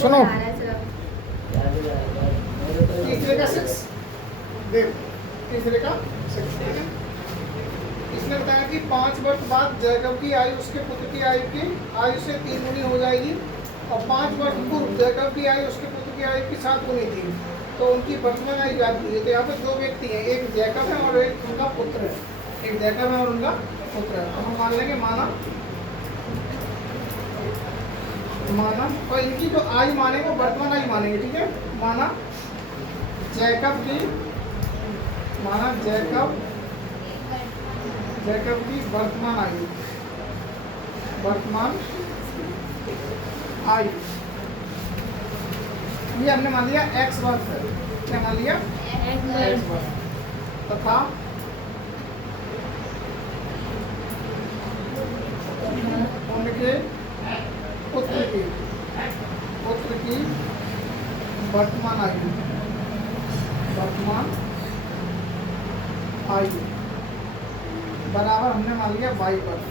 सुनो तीसरे का 6 देख, तीसरे का 6 ठीक है। इसने बताया कि 5 वर्ष बाद जैकब की आयु उसके पुत्र की आयु से 3 गुनी हो जाएगी और 5 वर्ष पूर्व जैकब की आयु उसके पुत्र की आयु की 7 गुनी थी, तो उनकी वर्तमान आयु ज्ञात कीजिए। तो यहाँ पे दो व्यक्ति हैं, एक जैकब है और एक उनका पुत्र है, एक जैकब है और उनका पुत्र है। तो हम मान लेंगे माना और इनकी जो आयु मानेंगे वो वर्तमान आयु मानेंगे, ठीक है। माना जैकब की वर्तमान आयु ये हमने मान लिया x वर्ष है, क्या मान लिया x वर्ष तथा उनके पुत्र की वर्तमान आयु बराबर हमने मान लिया y वर्ष,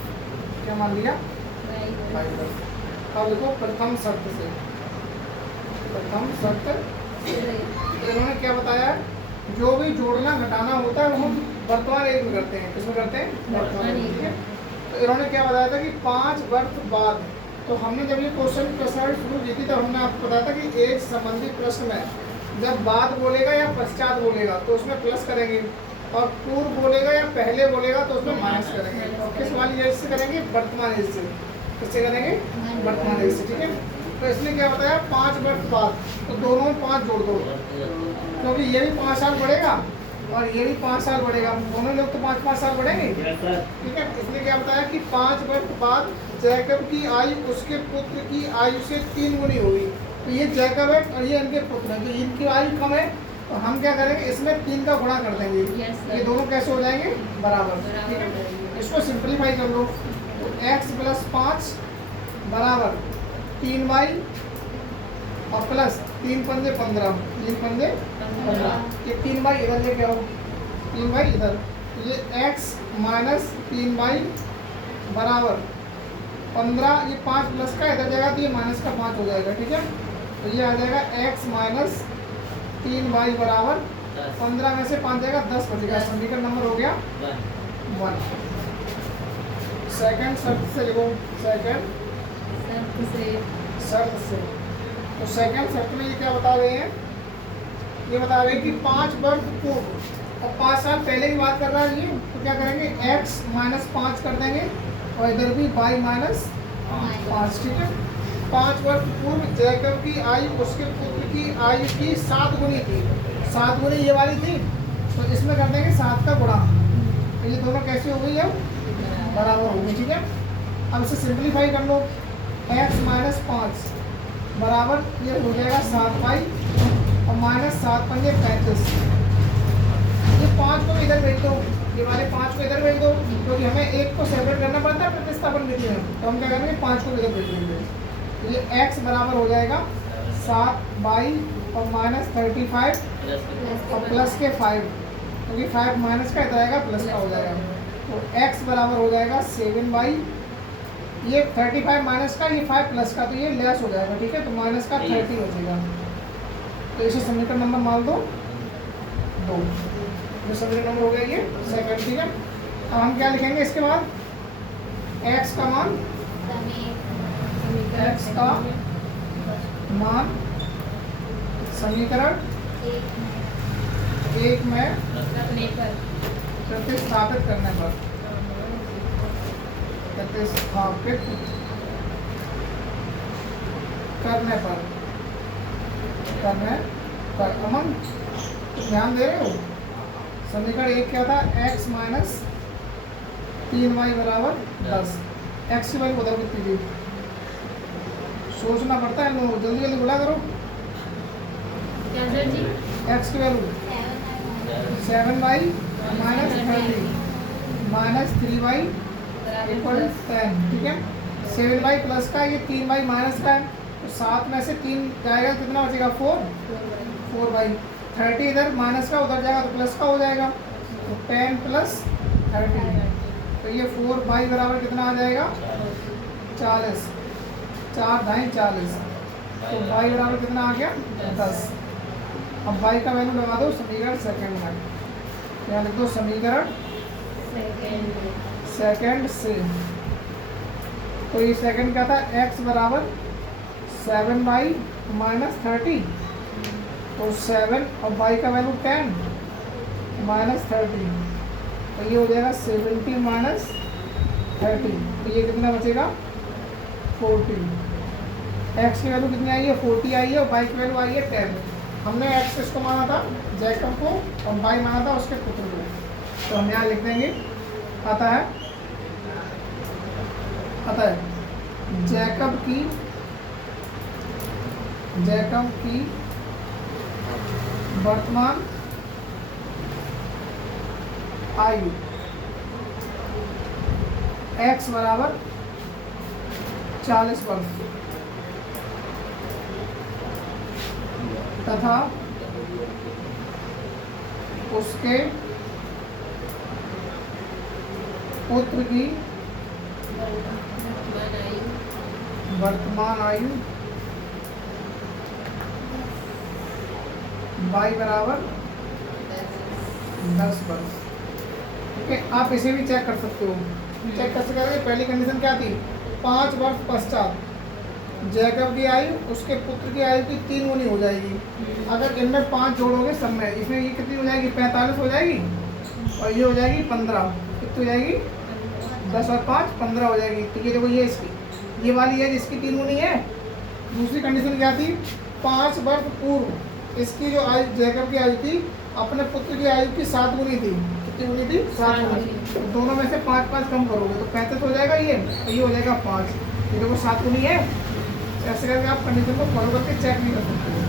क्या मान लिया y वर्ष। अब देखो प्रथम शर्त से इन्होंने क्या बताया, जो भी जोड़ना घटाना होता है वो हम वर्तमान एक में करते हैं, किसमें करते हैं वर्तमान एक में। तो इन्होंने क्या बताया था कि 5 वर्ष बाद, तो हमने जब ये क्वेश्चन शुरू की थी तो हमने आपको बताया था कि एज संबंधी प्रश्न में जब बाद बोलेगा या पश्चात बोलेगा तो उसमें प्लस करेंगे, और पूर्व बोलेगा या पहले बोलेगा तो उसमें माइनस करेंगे। और किस वाली एज से करेंगे, वर्तमान एज से। किससे करेंगे, वर्तमान एज से, ठीक है। तो इसने क्या बताया, 5 वर्ष बाद, तो दोनों में 5 जोड़ दो, क्योंकि ये भी 5 साल बढ़ेगा और ये भी 5 साल बढ़ेगा, दोनों लोग तो 5-5 साल बढ़ेंगे, ठीक है। इसने क्या बताया कि 5 वर्ष बाद जैकब की आयु उसके पुत्र की आयु से 3 गुनी होगी। तो ये जैकब है और ये इनके पुत्र हैं, तो इनकी आयु कम है, तो हम क्या करेंगे, इसमें 3 का गुणा कर देंगे, ये दोनों कैसे हो जाएंगे, बराबर, ठीक है। इसको सिंप्लीफाई कर लो, तो x + 5 बराबर 3y और प्लस 3 पंजे 15, 3 पंजे 15, ये 3y इधर लेके आओ, 3y इधर, ये x - 3y बराबर 15, ये 5 प्लस का इधर जाएगा तो ये माइनस का 5 हो जाएगा, ठीक है। तो ये आ जाएगा x - 3y बराबर 15 में से 5 जाएगा 10 बचेगा, समीकरण नंबर हो गया 1। सेकंड शर्त से लिखो, सेकंड शर्त से। तो सेकंड शर्त में ये क्या बता रहे हैं, ये बता रहे हैं कि 5 वर्ष पूर्व और 5 साल पहले की बात कर रहा है ये, तो क्या करेंगे, x - 5 कर देंगे और इधर भी y - 5, ठीक है। 5 वर्ष पूर्व जैकब की आयु उसके पुत्र की आयु की 7 गुनी थी, 7 गुनी ये वाली थी, तो इसमें कर देंगे 7 का गुणा, तो ये दोनों कैसे हो गई है, बराबर हो गई, ठीक है। अब इसे सिंप्लीफाई कर लो, x - 5 बराबर ये हो जाएगा 7y और -7 पंजे 35, ये 5 को इधर भेज दो, ये वाले 5 को इधर भेज दो, क्योंकि हमें एक को सेपरेट करना पड़ता है प्रतिस्थापन विधि में, तो हम क्या करेंगे 5 को इधर भेज देंगे। ये x बराबर हो जाएगा 7y और -35 और प्लस के 5, क्योंकि 5 माइनस का इधर आएगा प्लस का हो जाएगा, तो x बराबर हो जाएगा 7y, ये 35 माइनस का, ये 5 प्लस का, तो ये लेस हो जाएगा, ठीक है। तो माइनस का 30 बचेगा, तो इसे समीकरण नंबर मान दो 2, ये समीकरण नंबर हो गया ये सेकंड, ठीक है। अब हम क्या लिखेंगे इसके बाद, x का मान समीकरण 1 में प्रतिस्थापित करने पर अमन ध्यान दे रहे हो, समीकरण 1 क्या था, x - 3y बराबर 10, x की वैल्यू बताओ कितनी थी, सोचना पड़ता है, जल्दी जल्दी बोला करो, x की वैल्यू 7y - 30 - 3y = 10, ठीक है। 7y प्लस का, ये 3y माइनस का है, तो 7 में से 3 जाएगा, कितना बचेगा 4y, 30 इधर माइनस का उधर जाएगा तो प्लस का हो जाएगा, तो 10 + 30, तो ये 4y बराबर कितना आ जाएगा 40, 4 × 40, तो y बराबर कितना आ गया 10। अब y का वैल्यू लगा दो समीकरण सेकंड में, यहाँ लिख दो समीकरण सेकंड से। तो ये सेकंड क्या था, x बराबर 7y माइनस 30, तो 7 और y का वैल्यू 10 माइनस 30, तो ये हो जाएगा 70 माइनस 30, तो ये कितना बचेगा 40। x की वैल्यू कितनी आई है 40 आई है, और y की वैल्यू आई है 10। हमने x किसको माना था, जैकब को, और y माना था उसके पुत्र को। तो हम यहाँ लिख देंगे आता है जैकब की वर्तमान आयु x बराबर 40 वर्ष तथा उसके पुत्र की वर्तमान आयु y बराबर 10 वर्ष। ठीक है, आप इसे भी चेक कर सकते हो। चेक कर सकते हैं, पहली कंडीशन क्या थी, 5 वर्ष पश्चात जैकब की आयु उसके पुत्र की आयु की 3 गुनी हो जाएगी। अगर इनमें 5 जोड़ोगे सब में, इसमें ये कितनी हो जाएगी 45 हो जाएगी, और ये हो जाएगी 15, कितनी हो जाएगी 10 और 5 15 हो जाएगी। तो ये देखो ये इसकी ये वाली है जिसकी 3 गुनी है। दूसरी कंडीशन क्या थी, 5 वर्ष पूर्व इसकी जो आयु जैकब की आयु थी अपने पुत्र की आयु की 7 गुनी थी। कितनी गुनी थी 7 गुनी। तो दोनों में से 5 कम करोगे तो 35 हो जाएगा, ये हो जाएगा 5। ये देखो 7 गुनी है। ऐसे करके आप कंडीशन को फॉलो करके चेक नहीं कर सकते।